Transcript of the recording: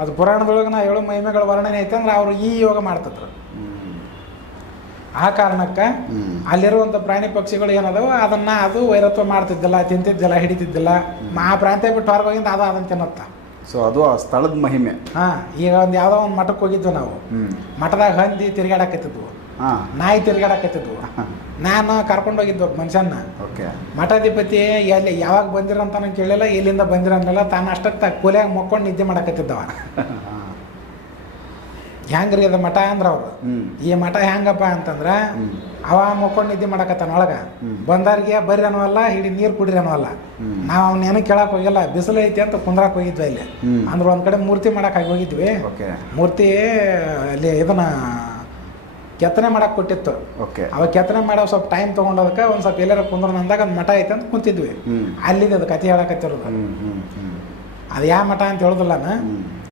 ಅದು ಪುರಾಣದೊಳಗೆ ನಾ ಹೇಳೋ ಮಹಿಮೆಗಳ ವರ್ಣನೆ ಐತೆ ಅಂದ್ರೆ ಅವರು ಈ ಯೋಗ ಮಾಡ್ತಿದ್ರು. ಆ ಕಾರಣಕ್ಕೆ ಅಲ್ಲಿರುವಂಥ ಪ್ರಾಣಿ ಪಕ್ಷಿಗಳು ಏನದವ ಅದನ್ನು ಅದು ವೈರತ್ವ ಮಾಡ್ತಿದ್ದಿಲ್ಲ, ತಿಂತಿದ್ದಿಲ್ಲ, ಹಿಡಿತಿದ್ದಿಲ್ಲ. ಆ ಪ್ರಾಂತ್ಯ ಬಿಟ್ಟು ಹೊರಗೆ ಹೋಗಿಂದ ಅದು ಅದನ್ನು ತಿನ್ನತ್ತ. ಸೊ ಅದು ಆ ಸ್ಥಳದ ಮಹಿಮೆ. ಹಾಂ, ಈಗ ಒಂದು ಯಾವುದೋ ಒಂದು ಮಠಕ್ಕೆ ಹೋಗಿದ್ವು ನಾವು. ಮಠದಾಗ ಹಂದಿ ತಿರುಗಾಡಕತ್ತಿದ್ವು, ನಾಯಿ ತಿರುಗಾಡಕತ್ತಿದ್ವು. ನಾನು ಕರ್ಕೊಂಡು ಹೋಗಿದ್ವು ಮನುಷ್ಯನ. ಓಕೆ. ಮಠಾಧಿಪತಿ ಎಲ್ಲಿ ಯಾವಾಗ ಬಂದಿರಂತ ನಂಗೆ ಕೇಳಿಲ್ಲ, ಎಲ್ಲಿಂದ ಬಂದಿರಂಗಿಲ್ಲ. ತಾನು ಅಷ್ಟಕ್ಕೆ ಕೂಲಿಯಾಗ ಮಕ್ಕೊಂಡು ನಿದ್ದೆ ಮಾಡಕತ್ತಿದ್ದವ. ಹೆಂಗ್ರಿ ಅದು ಮಠ ಅಂದ್ರೆ ಅವರು. ಈ ಮಠ ಹೆಂಗಪ್ಪ ಅಂತಂದ್ರೆ ಅವ ಮಕ್ಕೊಂಡು ನಿದ್ದೆ ಮಾಡಕತ್ತಾನ ಒಳಗೆ. ಬಂದವ್ರಿಗೆ ಬರ್ರಿ ಅನ್ನೋಲ್ಲ, ಹಿಡಿ ನೀರು ಕುಡ್ರಿ ಅನ್ನೋಲ್ಲ. ನಾವು ಅವನೇನು ಕೇಳಕ್ಕೆ ಹೋಗಿಲ್ಲ, ಬಿಸಿಲು ಐತಿ ಅಂತ ಕುಂದ್ರಕ್ಕೆ ಹೋಗಿದ್ವಿ ಅಲ್ಲಿ. ಅಂದ್ರೆ ಒಂದು ಕಡೆ ಮೂರ್ತಿ ಮಾಡಕ್ಕೆ ಹೋಗಿದ್ವಿ. ಮೂರ್ತಿ ಅಲ್ಲಿ ಇದನ್ನ ಕೆತ್ತನೆ ಮಾಡಕ್ಕೆ ಕೊಟ್ಟಿತ್ತು. ಅವಾಗ ಕೆತ್ತನೆ ಮಾಡೋ ಸ್ವಲ್ಪ ಟೈಮ್ ತೊಗೊಂಡೋದಕ್ಕೆ ಒಂದು ಸ್ವಲ್ಪ ಎಲ್ಲಾರ ಕುಂದ್ರ ಅಂದಾಗ ಒಂದು ಮಠ ಐತೆ ಅಂತ ಕುಂತಿದ್ವಿ. ಅಲ್ಲಿದೆ ಅದು ಕತೆ ಹೇಳಕತ್ತಿರೋದು. ಅದು ಯಾವ ಮಠ ಅಂತ ಹೇಳೋದಿಲ್ಲ ನಾನು.